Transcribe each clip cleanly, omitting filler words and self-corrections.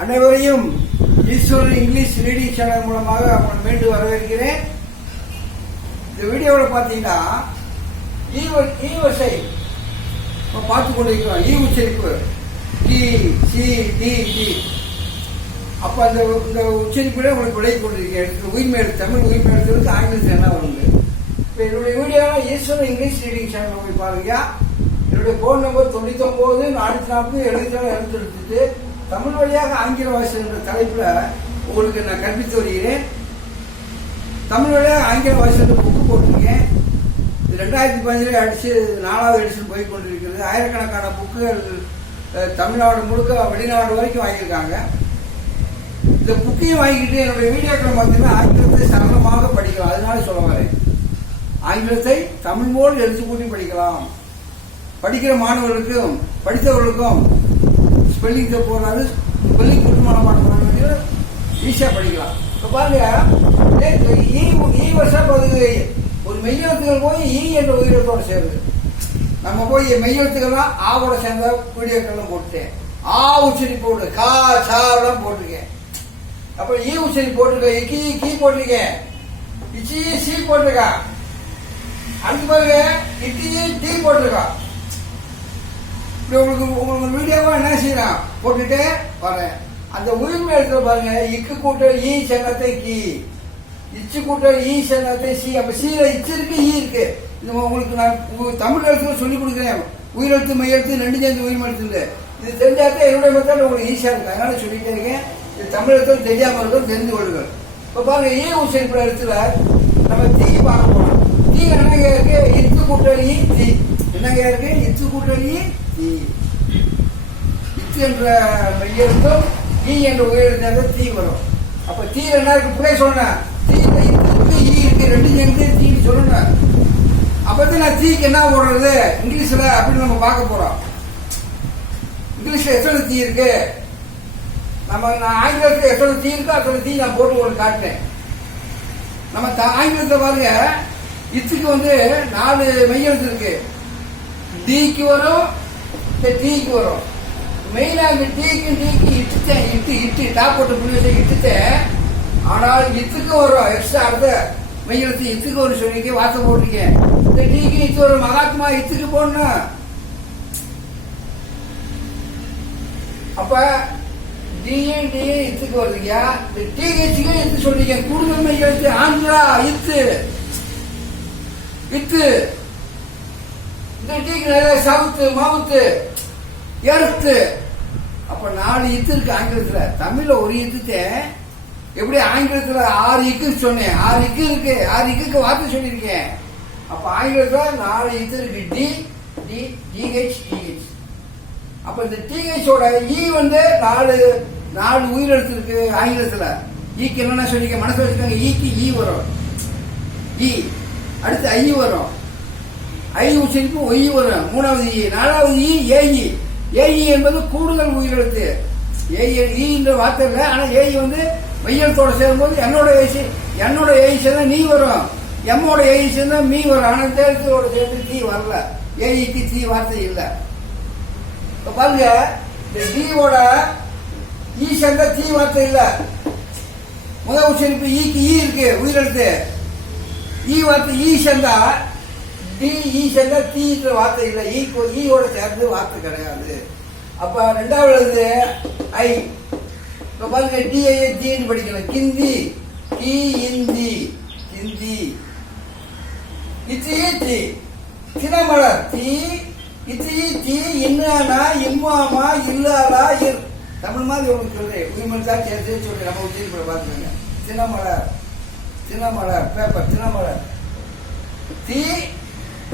அனைவரையும் ஈஸ்வரன் English reading channel மூலமாக அவங்களை மீண்டும் வரவேற்கிறேன். இந்த வீடியோவில் பார்த்தீங்கன்னா ஈ வரிசை பார்த்து கொண்டிருக்கிறோம். ஈ உச்சரிப்பு டி சி டி டி. அப்போ அந்த இந்த உச்சரிப்பில் உங்களுக்கு விளை கொண்டிருக்கேன். உயிர்மை எழுத்து, தமிழ் உயிர்மை எழுத்துக்கு ஆங்கிலத்தில் என்ன வருது. இப்போ என்னுடைய வீடியோவில் ஈஸ்வரன் இங்கிலீஷ் ரீடிங் சேனல் போய் பாருங்க. என்னுடைய ஃபோன் நம்பர் 99 440 74 எடுத்துட்டு தமிழ் வழியாக ஆங்கில வாசி என்ற தலைப்பில் உங்களுக்கு நான் கற்பித்து வருகிறேன். தமிழ் வழியாக ஆங்கில வாசி என்ற புக்கு போட்டிருக்கேன். இது 2015 அடிச்சு 4வது எடிஷன் போய் கொண்டிருக்கிறது. ஆயிரக்கணக்கான புக்குகள் தமிழ்நாடு முழுக்க வெளிநாடு வரைக்கும் வாங்கியிருக்காங்க. இந்த புக்கையும் வாங்கிக்கிட்டு என்னுடைய வீடியோக்களை பார்த்தீங்கன்னா ஆங்கிலத்தை சரளமாக படிக்கலாம். அதனால சொல்ல வரேன், ஆங்கிலத்தை தமிழ் போல் எழுத்து கூட்டி படிக்கலாம். படிக்கிற மாணவர்களுக்கும் படித்தவர்களுக்கும் ஸ்பெல்லிங் போடுறாரு, ஸ்பெல்லிங் குற்றமான ஈஸியாக படிக்கலாம். இப்போ பாருங்க, ஈ வருஷம் ஒரு மெய்யெழுத்துகள் போய் ஈ என்ற உயிரத்தோட சேருது. நம்ம போய் மெய்யெழுத்துக்கள்லாம் ஆவோட சேர்ந்த வீடியோக்கள்லாம் போட்டுட்டேன். ஆ உச்சரிப்பு கா சாலாம் போட்டிருக்கேன். அப்புறம் ஈ உச்சரிப்பு போட்டிருக்கேன், இக்கி கீ போட்டிருக்கேன், இச்சி சி போட்டிருக்கா. அடுத்து பாருங்க, இட்டி டீ போட்டிருக்கா. இப்படி உங்களுக்கு வீடியோவா என்ன செய்யலாம் போட்டுட்டு வரேன். அந்த உயிர்மை எழுத்துல பாருங்க, இக்கு கூட்டல் ஈ சென்னத்தை கீ, இச்சு கூட்டல் ஈ சென்னத்தை சி. அப்ப சீல இச்சு இருக்கு, ஈ இருக்கு. உங்களுக்கு நான் தமிழ் எழுத்துல சொல்லி கொடுக்குறேன். உயிரெழுத்து மையெழுத்து ரெண்டு சேர்ந்து உயிர்மை எழுத்து இல்லை. இது தெரிஞ்சாக்க என்னுடைய மெத்தட் உங்களுக்கு ஈஸியா இருக்கு. அதனால சொல்லிட்டே இருக்கேன். இது தமிழ் எழுத்துல தெரியாம இருக்கும், தெரிந்து கொள்ளுங்கள். இப்ப பாருங்க, ஈ உச்சரிப்பு எழுத்துல நம்ம தீ பார்க்க போறோம். தீ என்னங்க இருக்கு, இத்து கூட்டல் ஈ தீ. என்னங்க இருக்கு, இத்து கூட்டல் ஈ தீ. இத்து என்ற மெய்யெழுத்தும் ஈ என்ற உயிரெழுத்து தீ வரும். அப்ப தீ என்ன இருக்கு பிள்ளை சொல்லணும். தீ இருக்கு, ஈ இருக்கு, ரெண்டு சேர்ந்து தீ சொல்லணும். அப்பதான் நான் தீக்கு என்ன போடுறது இங்கிலீஷ்ல அப்படின்னு நம்ம பார்க்க போறோம். இங்கிலீஷ்ல எத்தனை தீ இருக்கு, நம்ம ஆங்கிலத்துல எத்தனை தீ இருக்கோ அத்தனை தீ நான் போட்டு உங்களுக்கு காட்டுறேன். நம்ம ஆங்கிலத்துல பாருங்க, இத்துக்கு 4 மெய்யெழுத்து இருக்கு. டீக்கு வரும், டீக்கு வரும். மெயினா இந்த டீக்கு இட்டுத்தேன், இட்டு டாப் போட்டு புள்ளி இட்டுத்தேன். ஆனால் இத்துக்கு வரும் எக்ஸ்ட்ரா அடுத்த மெய்யெழுத்து இத்துக்கு ஒரு சொல்லிக்க வார்த்தை போட்டிருக்கேன். இந்த டீக்கு இத்து ஒரு மகாத்மா இத்துக்கு போடணும். அப்ப டிஎன் இத்துக்கு வருதுங்க. இந்த டிஹெச்சுக்கு இத்து சொல்றீங்க. கூடுதல் மெய்யெழுத்து ஆந்திரா இத்து இத்து. இந்த டீக்கு நிறைய சவுத்து மவுத்து எழுத்து. அப்ப 4 இத்து இருக்கு ஆங்கிலத்துல. தமிழ்ல ஒரு இத்து. எப்படி ஆங்கிலத்துல 6 இக்கு சொன்னேன், 6 இக்கு இருக்கு, 6 இக்கு வார்த்தை சொல்லியிருக்கேன். அப்ப ஆங்கிலத்துல 4 இத்து இருக்கு. T T TH TH. அப்ப இந்த டிஹெச்சோட ஈ 4 உயிரெழுத்து இருக்கு ஆங்கிலத்துல. ஈக்கு என்னன்னா சொல்லிக்க மனசு வச்சுக்காங்க. ஈக்கு ஈ வரும், ஈ. அடுத்து ஐ வரும், ஐ உச்சரிப்பு ஒய் வரும். 3வது ஈ. 4வது ஈ ஏஇ. ஏஇ என்பது கூடுதல் உயிரெழுத்து. ஈ என்ற வார்த்தை இல்லை, ஆனா ஏஇ மெய்யெழுத்தோட சேரும்போது என்னோட ஏஇ சேர்ந்தா நீ வரும், எம்மோட ஏஇ சேர்ந்தா மீ வரும். ஆனா இந்த எழுத்தோட சேர்ந்து தீ வரல. ஏஇக்கு தீ வார்த்தை இல்லை. பாருங்க, இந்த டீவோட ஈ சேர்ந்தா தீ வார்த்தை இல்ல. முதல் உச்சரிப்பு ஈக்கு ஈ இருக்கு உயிரெழுத்து. ஈ வார்த்தை ஈ சேர்ந்தா டி, ஈ சேர்ந்தா தீ வார்த்தை இல்லை. ஈயோட சேர்ந்து வார்த்தை கிடையாது. அப்ப 2வது ஐ. இப்ப பாருங்க, டிஐ ஜின்னு படிக்கணும். கிந்தி கி இந்தி கிந்தி. இத்தி தி தினமலர் தீ இத்தி தி இன்னானா இம்மாமா இல்லாரா இர். தமிழ் மாதிரி உங்களுக்கு சொல்றேன். உயிர்மன் தான் சேர்த்து சொல்றேன். நம்ம உச்சரிப்பை பார்த்துக்கோங்க. தினமலர் தினமலர் பேப்பர் தினமலர். தி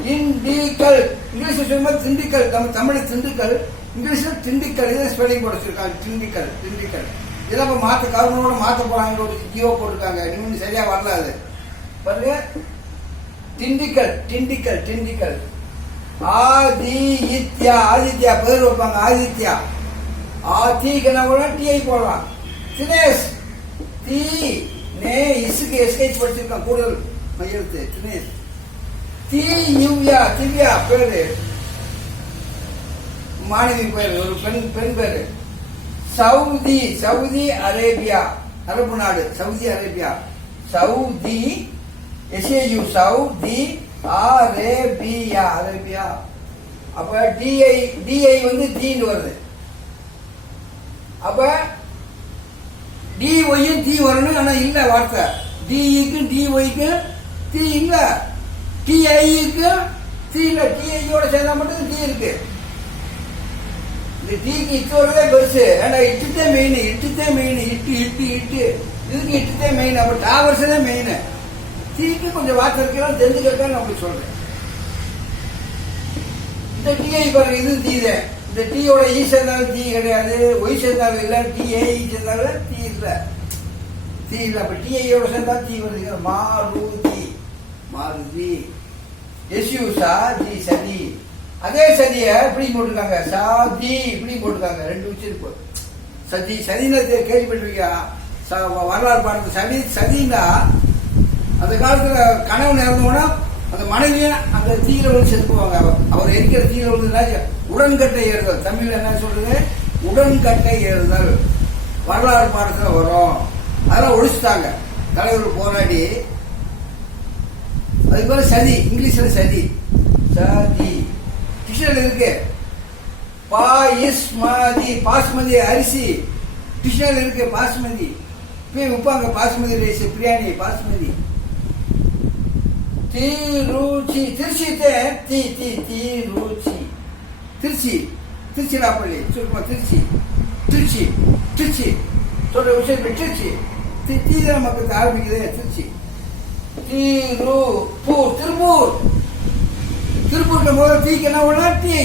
திண்டுக்கல். இங்கிலீஷ்ல சொல்லும்போது திண்டுக்கல். நம்ம தமிழ் திண்டுக்கல், இங்கிலீஷ்ல திண்டுக்கல். இதை ஸ்பெல்லிங் போட வச்சிருக்காங்க. திண்டுக்கல் திண்டுக்கல். இதெல்லாம் இப்ப மாத்த கவர்னரோட மாத்த போறாங்க. ஒரு ஜியோ போட்டிருக்காங்க. இன்னும் சரியா வரல. அது பாருங்க, திண்டுக்கல் திண்டுக்கல் திண்டுக்கல். ஆதித்யா ஆதித்யா பேர் வைப்பாங்க. ஆதித்யா. தீக்கு என்ன போடலாம், டிஐ போடலாம். தினேஷ் தி நே இசுக்கு எஸ்கேச் படிச்சிருக்கான் கூடுதல் மையெழுத்து. தினேஷ். தி யுவ்யா திவ்யா பேரு, மாணவி பேரு, ஒரு பெண் பேரு. சவுதி சவுதி அரேபியா, அரபு நாடு, Saudi Arabia. Saudi SAU Saudi Arabia, Arabia. அப்ப DI வந்து தீன்னு வருது. அப்ப DYயும் தீ வரணும். ஆனா இல்ல வார்த்தை. DEக்கும் DYக்கும் தீ இல்ல, TIக்கும் தீ இல்ல. TIயோட சேர்ந்தா மட்டும் தீ இருக்கு. இந்த டீக்கு இட்டு வரதே பெருசு. ஏன்னா இட்டுத்தே மெயின், இட்டுத்தே மெயின், இட்டு இட்டு இட்டு இதுக்கு இட்டுத்தே மெயின். அப்ப டாவர்ஸ் தான் மெயின். டீக்கு கொஞ்சம் வார்த்தை இருக்கலாம் தெரிஞ்சுக்கிறேன் அப்படி சொல்றேன். இந்த டிஐ பாருங்க, இது தீ தான். இந்த டீயோட ஈ சேர்ந்தாலும் தீ கிடையாது, ஒய் சேர்ந்தாலும் இல்ல, டிஏ சேர்ந்தாலும் தீ இல்ல, தீ இல்ல. அப்ப டிஐயோட சேர்ந்தா தீ வருது. மாருதி, மாருதி. SU சாதி, சதி. அதே சதிய இப்படி போட்டுருக்காங்க, சாதி இப்படி போட்டுருக்காங்க. ரெண்டு உச்சி இருக்கு. சதி, சதினா கேள்விப்பட்டிருக்கியா? வரலாறு பாடத்து சதி. சதினா அந்த காலத்துல கணவன் இறந்தோன்னா அந்த மனைவியும் அந்த தீயில வந்து செத்துக்குவாங்க. அவர் எரிக்கிற தீயில வந்து உடன்கட்டை ஏறுதல். தமிழ்ல என்ன சொல்றது? உடன்கட்டை ஏறுதல். வரலாறு பாடத்துல வரும். அதெல்லாம் ஒழிச்சுட்டாங்க தலைவர் போராடி. அது போல சதி, இங்கிலீஷ்ல சதி, சதி. டிக்ஷனரி இருக்கு. பாஸ்மதி அரிசி டிக்ஷனரி இருக்கு. பாஸ்மதி போய் விற்பாங்க. பாஸ்மதி ரைஸ், பிரியாணி, பாஸ்மதி. திருச்சி, திருச்சி தீ தீ திருச்சி, திருச்சி, திருச்சிராப்பள்ளி சொல்லுமா? திருச்சி, திருச்சி, திருச்சி சொல்ற விஷயம் திருச்சி. தீவிர மக்களுக்கு ஆரம்பிக்குது திருச்சி. திருப்பூர், திருப்பூர், திருப்பூர்ல முதல்ல தீக்கு என்ன பண்ணலாம்? டீ.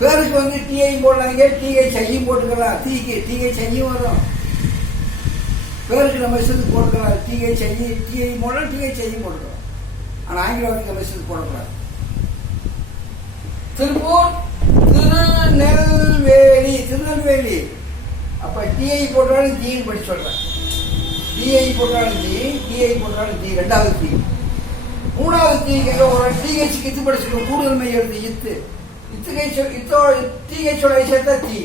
பேருக்கு வந்து டிஐயும் போடலாங்க, THஐயும் போட்டுக்கலாம். தீக்கு THஐயும் வரும். பேருக்கு நம்ம இஷ்டத்துக்கு போட்டுக்கலாம். THஐயும் போடலாம், THஐயும் போட்டுக்கலாம். ஆனா ஆங்கிலம் வந்து நம்ம இஷ்டத்துக்கு போடக்கூடாது. திருப்பூர், திருநெல்வேலி, திருநெல்வேலி. அப்ப டிஐ போட்டாலும் தீன்னு படிச்சு சொல்றேன். டிஐ போட்டாலும் தீ, டிஐ போட்டாலும் தீ. ரெண்டாவது தீ. மூணாவது தீக்கு THக்கு இது படிச்சிருக்கோம். கூடுதல் மையம் எழுது இத்து. THோட சேர்த்தா தீ.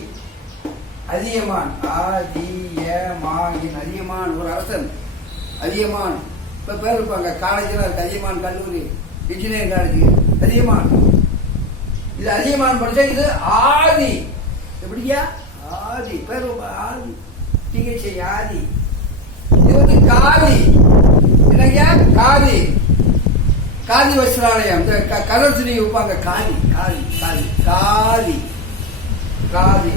அதியமான், அதியமான், அதியமான் ஒரு அரசன். அதியமான் இப்ப பேர் இருப்பாங்க. காலேஜ்ல இருக்கு அதியமான் கல்லூரி, இன்ஜினியரிங் காலேஜ் அதியமான். இது அதியமான் படிச்சா இது ஆதி. எப்படியா? ஆதி பேர் ஆதி. THஐ ஆதி. இது வந்து காதி. என்னங்க? காதி, காதி வஸ்திராலயம். இந்த கலர் துணி வைப்பாங்க. காதி, காதி, காதி, காதி, காதி.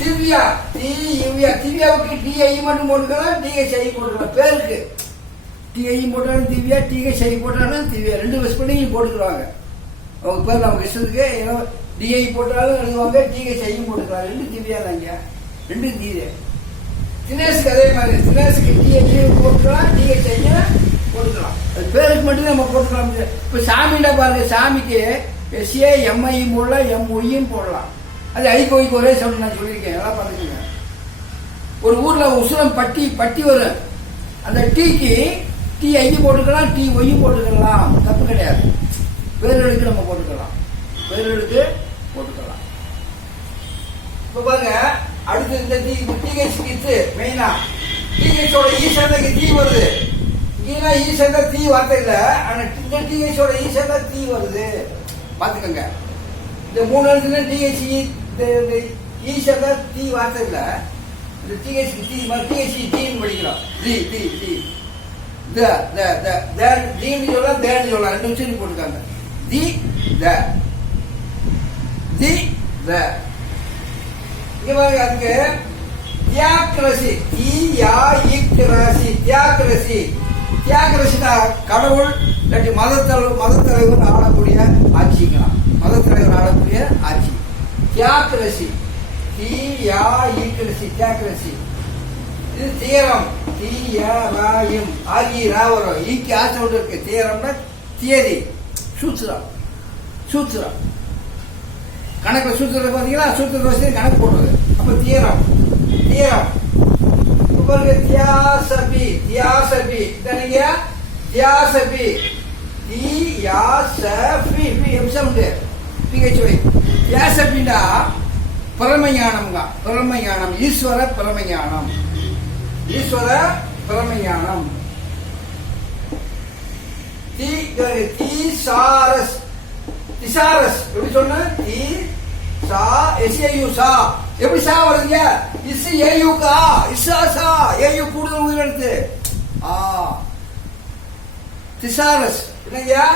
திவ்யா, திவ்யா. திவ்யாவுக்கு TI மட்டும் போட்டுக்கலாம், THஐ போட்டுக்கலாம். பேருக்கு TI போட்டாலும் திவ்யா, THஐ போட்டாலும் திவ்யா. ரெண்டு வயசு பண்ணி போட்டுக்கிறாங்க. அவங்க பேர் நமக்கு இஷ்டத்துக்கு. ஏன்னா DI போட்டாலும் எழுதுவாங்க, THஐயும் போட்டுக்கலாம். ரெண்டு திவ்யா தாங்க, ரெண்டு தீர. தினேஷுக்கு அதே மாதிரி. தினேஷுக்கு THஐயும் போட்டுக்கலாம், THஐயும் போட்டுக்கலாம். அது பேருக்கு மட்டும் நம்ம போட்டுக்கலாம். இப்ப சாமின்னா பாருங்க, சாமிக்கு SAMIயும் போடலாம், MOயும் போடலாம். அது ஐகோய்க்கு ஒரே சவுண்ட் நான் சொல்லியிருக்கேன். எல்லாம் பாத்துக்கோங்க. ஒரு ஊர்ல உசுரம் பட்டி பட்டி வரும். அந்த டீக்கு TIயும் போட்டுக்கலாம், TYயும் போட்டுக்கலாம். தப்பு கிடையாது. பேரெழுக்கு நம்ம போட்டுக்கலாம், பேரெழுக்கு போட்டுக்கலாம். இப்ப பாருங்க, அடுத்து இந்த THக்கு மெயினா THோட ஈசனுக்கு தீ வருது. இங்கே ஈசந்தா தீ வார்த்தை இல்ல. ஆனா இந்த THோட ஈசந்தா தீ வருது. பாத்துக்கோங்க. இந்த மூணு எழுத்துல THE ஈசந்தா தீ வார்த்தை இல்ல. இந்த THக்கு தீ மாதிரி THE தீன்னு படிக்கிறோம். தி தி தி த த த த தீன்னு சொல்லலாம், தேன்னு சொல்லலாம். ரெண்டு விஷயம் போட்டுக்காங்க. தி த தி த. இங்க பாருங்க, அதுக்கு தியாக்ரசி, தியாக்ரசி. தியாகரசினா கடவுள் இல்லாட்டி மதத்தலைவர் ஆளக்கூடிய ஆட்சிங்களாம். மதத்தலைவர் ஆளக்கூடிய ஆட்சி தியாகரசி. தியாகரசி. இது தீரம். தீயராயும் ஆகி ராவரம் ஈக்கு ஆசை இருக்கு. தீரம்னா தியரி, சூத்திரம். சூத்திரம் கணக்கு சூத்திரம் பாத்தீங்கன்னா சூத்திர வசதி கணக்கு போடுறது. அப்ப தீரம், தீரம். தியாசபி, தியாசபி. தியாசபி, தியாசபி. தியாசபின்னா பிரமஞானம்ங்க. பிரமஞானம் ஈஸ்வர பிரமஞானம். ஈஸ்வர பிரமஞானம். திசாரஸ். திசாரஸ் எப்படி சொன்ன? தி சா எஸ்ஏயு சா. எப்படி சா வருங்க? இஸ் ஏயு கா. இஸ்ஸா சா. ஏயு கூடுதல் உயிரெழுத்து. திசாரஸ் என்னங்கயா?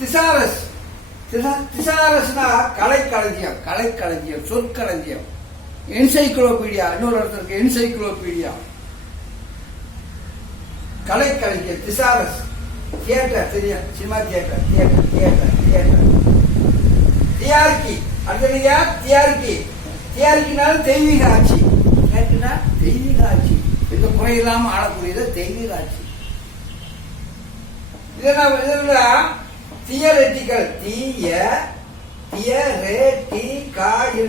திசாரஸ். திசாரஸ்னா கலைக்களஞ்சியம். கலைக்களஞ்சியம், சொற்களஞ்சியம். என்சைக்ளோபீடியா. இன்னொரு இடத்துல இருக்கு என்சைக்ளோபீடியா. கலைக்களஞ்சியம் திசாரஸ். தியேட்டர் தெரியும், cinema theatre. Theatre theatre theatre. Thearchy. அடுத்ததுங்க தியார்கி. தியார்கினாலும் தெய்வீக ஆட்சி. தியார்கினா தெய்வீக ஆட்சி. இந்த குறையில்லாம ஆளக்கூடியது தெய்வீக ஆட்சி. இதெல்லாம் தியரட்டிக்கல்.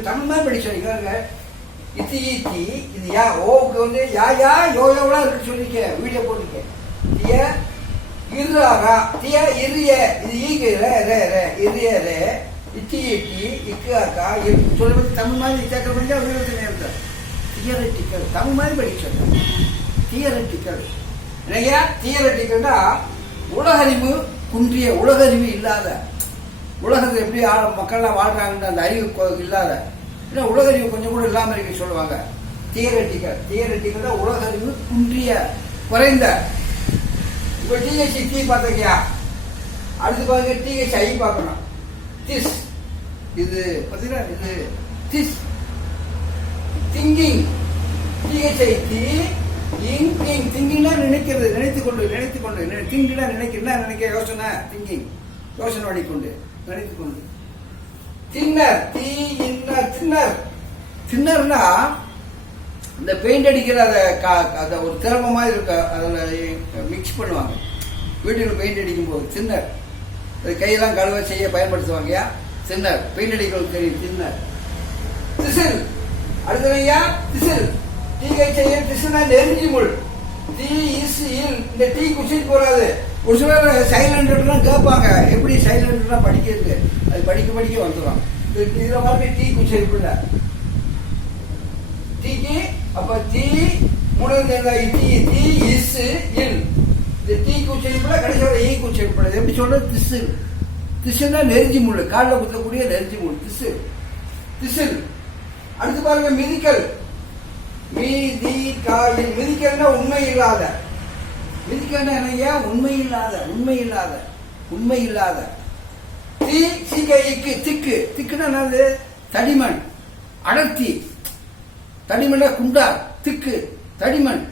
தமிழ் படிச்சு இது இது யா ஓவுக்கு வந்து யா யா யோயோலாம் இருக்கு சொல்லிக்க. வீடியோ போட்டுக்க. திய இருரா. திய இரிய. இது ஈக்கு ரே ரே ரே இரிய ரே. இத்தி இட்டி இக்கு அக்கா சொல்லுவது தமிழ் மாதிரி சேர்க்கிற படிச்சா வீரத்து நேரத்தில். தியரட்டிக்கல் தமிழ் மாதிரி படிக்க சொல்ல. தியரட்டிக்கல் இல்லையா? தியரட்டிக்கல்னா உலகறிவு குன்றிய, உலகறிவு இல்லாத, உலகத்தில் எப்படி மக்கள்லாம் வாழ்றாங்கன்னு அந்த அறிவு இல்லாத, இல்லை உலகறிவு கொஞ்சம் கூட இல்லாம இருக்க சொல்லுவாங்க. தியரட்டிக்கல். தியரட்டிக்கல் தான் உலகறிவு குன்றிய, குறைந்த. இப்ப டிஹெச்சி டி பார்த்தீங்க. அடுத்து பாருங்க டிஹெச் ஐ பார்க்கணும். திஸ். இது பார்த்தீங்கன்னா இது திஸ். திங்கிங். T H I T. திங்கிங்னா நினைக்கிறது, நினைத்து கொண்டு, நினைத்து கொண்டு. திங்கிங்னா நினைக்க யோசனை. திங்கிங் யோசனை பண்ணிக்கொண்டு, நினைத்து கொண்டு. தின்னர். தின்னர். தின்னர்னா இந்த பெயிண்ட் அடிக்கிற அத ஒரு திறமை மாதிரி இருக்க, அதில் மிக்ஸ் பண்ணுவாங்க வீட்டில் பெயிண்ட் அடிக்கும் போது. தின்னர் கையெல்லாம் கழுவ செய்ய பயன்படுத்துவாங்கயா. தின்னர் பெயிண்ட் அடிக்கிறது தெரியும். தின்னர். திசில். அடுத்தவையா திசில். டிஹெச்ஐ நெருங்கி முள். டி இஸ் இல். இந்த டீ குச்சிட்டு போறாது. ஒரு சிலர் சைலண்ட்லாம் கேட்பாங்க. எப்படி சைலண்ட்லாம் படிக்கிறது? அது படிக்க வந்துடும். இதுல மாதிரி டீ குச்சி இருக்குல்ல டீக்கு. அப்ப டீ மூணு டி இஸ் இல். இந்த டீ குச்சி இருக்குல்ல கடைசியோட ஈ குச்சி இருப்பது. எப்படி சொல்றது? திசில். திசில்னா நெருஞ்சி முள், காலில் குத்தக்கூடிய நெருஞ்சி முள். திசில். திசில். அடுத்து பாருங்க மிதிக்கல். மிதிக்கல்னா உண்மை இல்லாத. மிதிக்கல்னா என்னையா? உண்மை இல்லாத. உண்மை இல்லாத. உண்மை இல்லாத. திக்கு. திக்குன்னா என்னது? தடிமன், அடர்த்தி. தடிமன்னா குண்டார். திக்கு தடிமன்.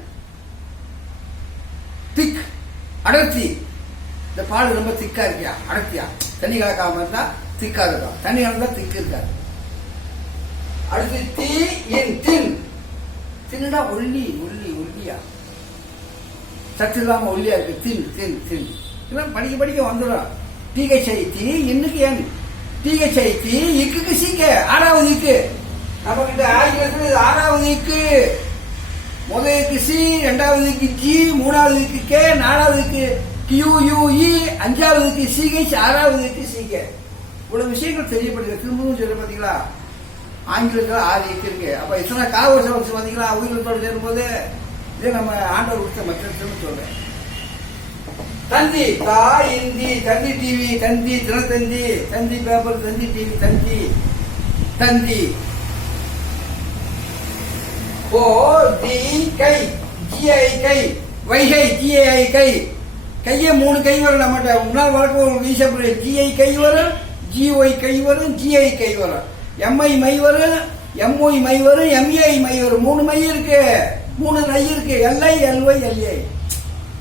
திக் அடர்த்தி. இந்த பால் ரொம்ப திக்கா இருக்கியா? அடர்த்தியா? தண்ணி கலக்காம இருந்தா திக்கா இருக்கும். தண்ணி கலந்தா திக்கு இருக்காது. அடுத்து தீ இன் தின். தின்னா ஒல்லி. ஒல்லியா சத்து இல்லாம ஒல்லியா இருக்கு. தின். இதெல்லாம் படிக்க வந்துடும். டிஹெச்ஐ டி இன்னுக்கு என். டிஹெச்ஐ டி இக்கு சீக்க. ஆறாவது இக்கு. நம்ம கிட்ட ஆங்கிலத்தில் ஆறாவது இக்கு. முதலுக்கு சி, இரண்டாவதுக்கு ஜி, மூணாவதுக்கு கே, நாலாவதுக்கு QUE, அஞ்சாவதுக்கு CH, ஆறாவதுக்கு CK. இவ்வளவு விஷயங்கள் தெரியப்படுது. திரும்பவும் சொல்ல பார்த்தீங்களா? ஆங்கிலத்தில் 6 இக்கு இருக்கு. அப்ப இத்தனை காவல் சமர்ச்சி பார்த்தீங்களா? உயிரினத்தோடு சேரும்போது இதே நம்ம ஆண்டவர் கொடுத்த மக்கள் சொல்றேன். தந்தி தா இந்தி. தந்தி டிவி. தந்தி தினத்தந்தி. தந்தி பேப்பர். தந்தி டிவி. தந்தி. ஓ தி கை. GI கை. வைகை. GI கை. கையே 3 கை வரும். நம்மகிட்ட முன்னாள் வழக்கம் ஒரு வீச GI கை வரும், GY கை வரும், GI கை வரும், MI மை வரும், MY மை வரும், MA மை வரும். 3 மை இருக்கு, 3 ரை இருக்கு. LI LY LA.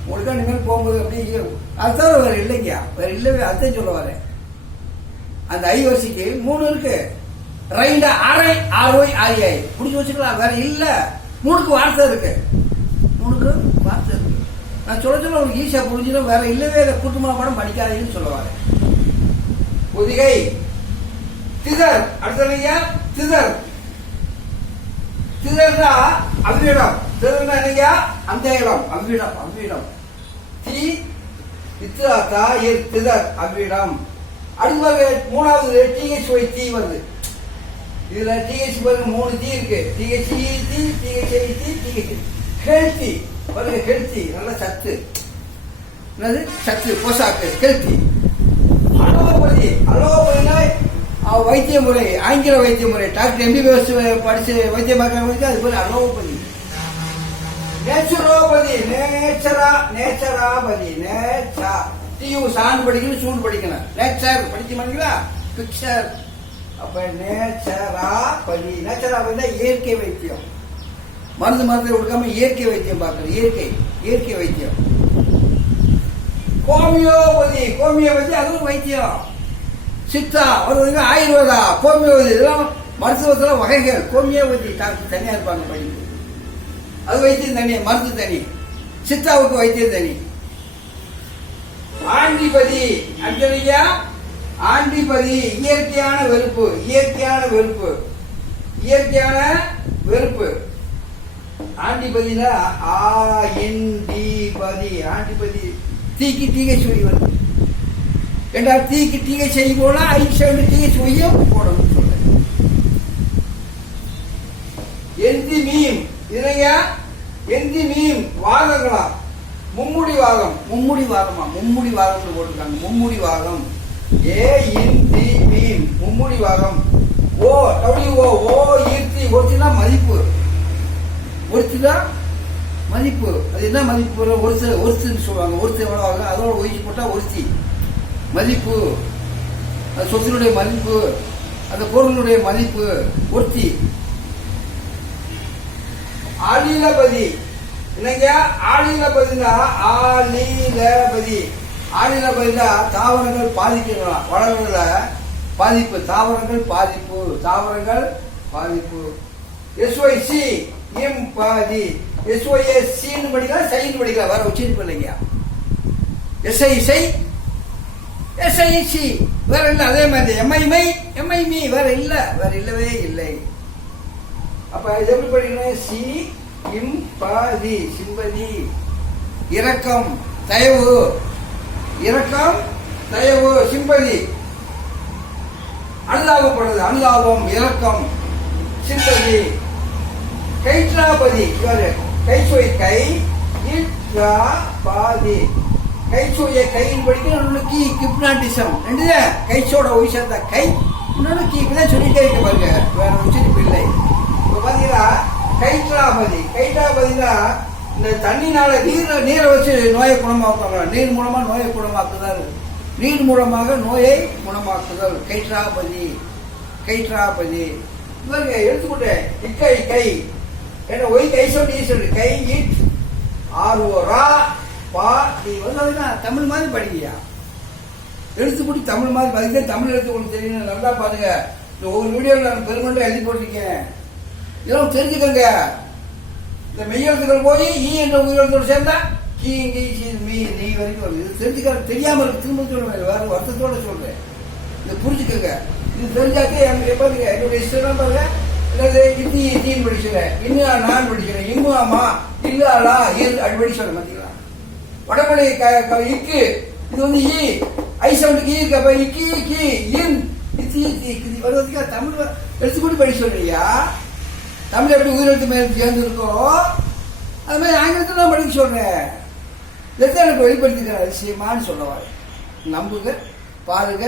உங்களுக்கு இனிமேல் போகும்போது அப்படி அர்த்தம் வேற இல்லைங்க. வேற இல்லவே அர்த்தம் சொல்ல வரேன். அந்த ஐ வரிசைக்கு 3 இருக்கு. ரைண்டா RI RY RI புடிச்சு வச்சுக்கலாம். வேற இல்ல. 3க்கு வார்த்தை இருக்கு. 3க்கு வார்த்தை இருக்கு. நான் சொல்ல உங்களுக்கு ஈஸியா புரிஞ்சிடும். வேற இல்லவே கூட்டுமான படம் படிக்காதீங்கன்னு சொல்ல வரேன். பொதிகை. திதர். அடுத்தீங்க திதர். திதர்னா அவ்விடம். திதர்னா என்னையா? அந்த இடம். அவ்விடம். தி இத்ராத்தா திதர் அவ்விடம். அடுத்து 3வது THY தீ வருது. இதுல TH பாருங்க 3 T இருக்கு. THET, THIT, TH. ஹெல்த்தி பாருங்க, ஹெல்த்தி நல்ல சத்து. என்னது சத்து? போசாக்கு ஹெல்த்தி. அலோபதி, அலோபதினா வைத்திய முறை, ஆங்கில வைத்திய முறை. டாக்டர் MBBS படிச்சு வைத்தியம் பார்க்கறவங்களுக்கு அது பேர் அலோபதி. நேச்சுரோபதி, நேச்சராபதி, நேச்சா டியூ சான் படிக்கணும், சூன் படிக்கணும். நேச்சர் படிக்க மாட்டீங்களா? பிக்சர். அப்ப நேச்சராபதி, நேச்சராபதி இயற்கை வைத்தியம். மருந்து கொடுக்காம இயற்கை வைத்தியம் பார்க்கணும். இயற்கை வைத்தியம். ஹோமியோபதி, ஹோமியோபதி அது ஒரு வைத்தியம். சித்தா வருவதுங்க, ஆயுர்வேதா, ஹோமியோபதி இதெல்லாம் மருத்துவத்துல வகைகள். ஹோமியோபதி டாக்டர் தனியா இருப்பாங்க படிப்பு. அது வைத்தியம் தனி, மருந்து தனி. சித்தாவுக்கு வைத்தியம் தனி. ஆண்டிபதி அஞ்சலியா, ஆண்டிபதி இயற்கையான வெறுப்பு, இயற்கையான வெறுப்பு, இயற்கையான வெறுப்பு. ஆண்டிபதினா ஆண்டிபதி, ஆண்டிபதி தீக்கு TH வருது. ஏண்டா தீக்கு TH போனா ஐசோடு TH போடணும் சொல்றேன். எந்தி மீம் இதுயா, எந்தி மீம் வாதங்களா, மும்முடி வாதம், மும்முடி வாதமா, மும்முடி வாதம் போட்டிருக்காங்க. மும்முடி வாதம் இந்தி மீம் மும்முடி வாதம். ஓ WO, ஓ ஈர்த்தி, ஒருத்தினா மதிப்பு, ஒருத்தினா மதிப்பு. அது என்ன மதிப்பு? ஒருத்தன்னு சொல்லுவாங்க. ஒருத்தர் எவ்வளவு ஆகும், அதோட ஒழிச்சு போட்டா ஒருத்தி மதிப்பு. அது சொத்தினுடைய மதிப்பு, அந்த பொருளுடைய மதிப்பு ஒருத்தி. ஆலீலபதி என்னங்க? ஆலீலபதினா ஆலீலபதி, ஆலீலபதினா தாவரங்கள் பாதிக்கலாம், வளர்றதுல பாதிப்பு, தாவரங்கள் பாதிப்பு, தாவரங்கள் பாதிப்பு. SYC இம்பாதி, SYSC படிக்கலாம், சைன்னு படிக்கலாம், வேற உச்சரிப்பு இல்லைங்க. SIC வேற இல்ல. அதே மாதிரி MIMI வேற இல்ல, வேற இல்லவே இல்லை. அப்ப இது எப்படி படிக்கணும்? சி இம்பாதி, சிம்பதி. இரக்கம், தயவு, இரக்கம், தயவு, சிம்பதி. அனுதாபப்படுறது, அனுதாபம், இரக்கம், சிம்பதி. கைட்ராபதி கைச்சுவை, கை பாதி, கைச்சுவைய கையின் படிக்கணும். கீ கிப்னாட்டிசம் ரெண்டு கைச்சோட ஒய்சா கை, இன்னொன்னு கீ இப்பதான் சொல்லிட்டே இருக்க பாருங்க, வேற உச்சரிப்பு இல்லை. இப்ப பாத்தீங்கன்னா கைட்ராபதி, கைட்ராபதினா இந்த தண்ணினால நீரை வச்சு நோயை குணமாக்குவாங்க. நீர் மூலமா நோயை குணமாக்குதல், நீர் மூலமாக நோயை குணமாக்குதல். கைட்ராபதி, கைட்ராபதி. இவங்க எடுத்துக்கிட்டேன். இக்கை கை என்ன ஒய் கை சொல்லி கை இட் ஆர்ஓ ரா பா. நீ வந்து தமிழ் மாதிரி படிக்கியா, எழுத்துப்படி தமிழ் மாதிரி பதிக்க. தமிழ் எழுத்து உங்களுக்கு தெரியணும், நல்லா பாருங்க. இந்த ஒவ்வொரு வீடியோவில் நான் பெருமண்டை எழுதி போட்டிருக்கேன். இதெல்லாம் தெரிஞ்சுக்கோங்க. இந்த மெய்யெழுத்துக்கள் போய் ஈ என்ற உயிரெழுத்தோடு சேர்ந்தா கீ மீ நீ வரைக்கும் வருது. இது தெரிஞ்சுக்க தெரியாம இருக்கு, திரும்ப சொல்லுவேன், வேற வருத்தத்தோட சொல்றேன். இதை புரிஞ்சுக்கோங்க. இது தெரிஞ்சாக்கே பாருங்க, என்னுடைய இஷ்டம் பாருங்க. இந்தி இந்தின்னு படிச்சுறேன், இன்னும் நான் படிக்கிறேன், இம்மாமா இல்லாளா அப்படி படிச்சுறேன். பாத்தீங்களா? வடமொழி இக்கு, இது வந்து ஈ ஐ சவுண்டுக்கு ஈ இருக்கு. அப்ப இக்கி கி இன் இத்தி வருவதுக்கு தமிழ் எடுத்துக்கூடி படிச்சு சொல்றியா? தமிழ் எப்படி உயிரெழுத்து மேல் சேர்ந்து இருக்கோ அது மாதிரி ஆங்கிலத்தில் தான் படிக்க சொல்றேன். இதைத்தான் எனக்கு வெளிப்படுத்திக்கிற விஷயமானு சொல்ல வரேன். நம்புங்க, பாருங்க,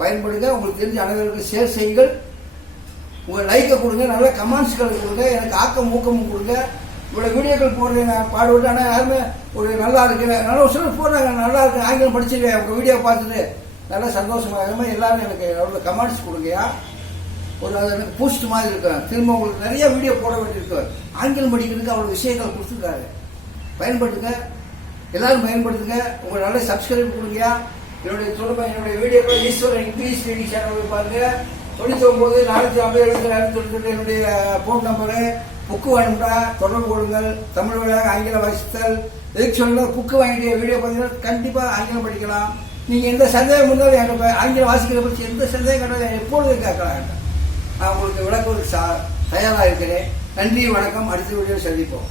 பயன்படுங்க. உங்களுக்கு தெரிஞ்ச அனைவருக்கு ஷேர் செய்யுங்கள். உங்க லைக்கை கொடுங்க, நல்ல கமெண்ட்ஸ்களை கொடுங்க, எனக்கு ஆக்கம் ஊக்கமும் கொடுங்க. இவ்வளவு வீடியோக்கள் போடுறேன், நான் பாடுவிட்டு. ஆனால் யாருமே ஒரு நல்லா இருக்கு, நல்ல ஒரு சிலர் போடுறாங்க, நல்லா இருக்கு, ஆங்கிலம் படிச்சிருக்கேன், உங்க வீடியோ பார்த்துட்டு நல்லா சந்தோஷமாக எல்லாரும் எனக்கு அவ்வளோ கமெண்ட்ஸ் கொடுங்கயா. ஒரு அது எனக்கு பூஸ்ட் மாதிரி இருக்கும். திரும்ப உங்களுக்கு நிறைய வீடியோ போட வேண்டியிருக்கு. ஆங்கிலம் படிக்கிறதுக்கு அவ்வளோ விஷயங்கள் கொடுத்துருக்காரு. பயன்படுத்துங்க, எல்லாரும் பயன்படுத்துங்க. உங்களை நல்ல சப்ஸ்கிரைப் கொடுங்கயா. என்னுடைய வீடியோக்கள் ஈஸ்வரன் இங்கிலீஷ் ரீடிங் சேனல் பாருங்க. 99 457 என்னுடைய போன் நம்பரு. புக்கு வேணும்டா தொடர்பு கொள்ளுங்கள். தமிழ் வழியாக ஆங்கிலம் வாசித்தல் எதுக்கு சொல்லுங்க. புக்கு வாங்கிட்டு வீடியோ பார்த்தீங்கன்னா கண்டிப்பா ஆங்கிலம் படிக்கலாம். நீங்க எந்த சந்தேகம் இருந்தாலும் எனக்கு ஆங்கிலம் வாசிக்கிற பற்றி எந்த சந்தேகம் கேட்டாலும் எப்பொழுதும் கேட்கலாம். நான் உங்களுக்கு விளக்குவதற்கு தயாராக இருக்கிறேன். நன்றி, வணக்கம். அடுத்த வீடியோ சந்திப்போம்.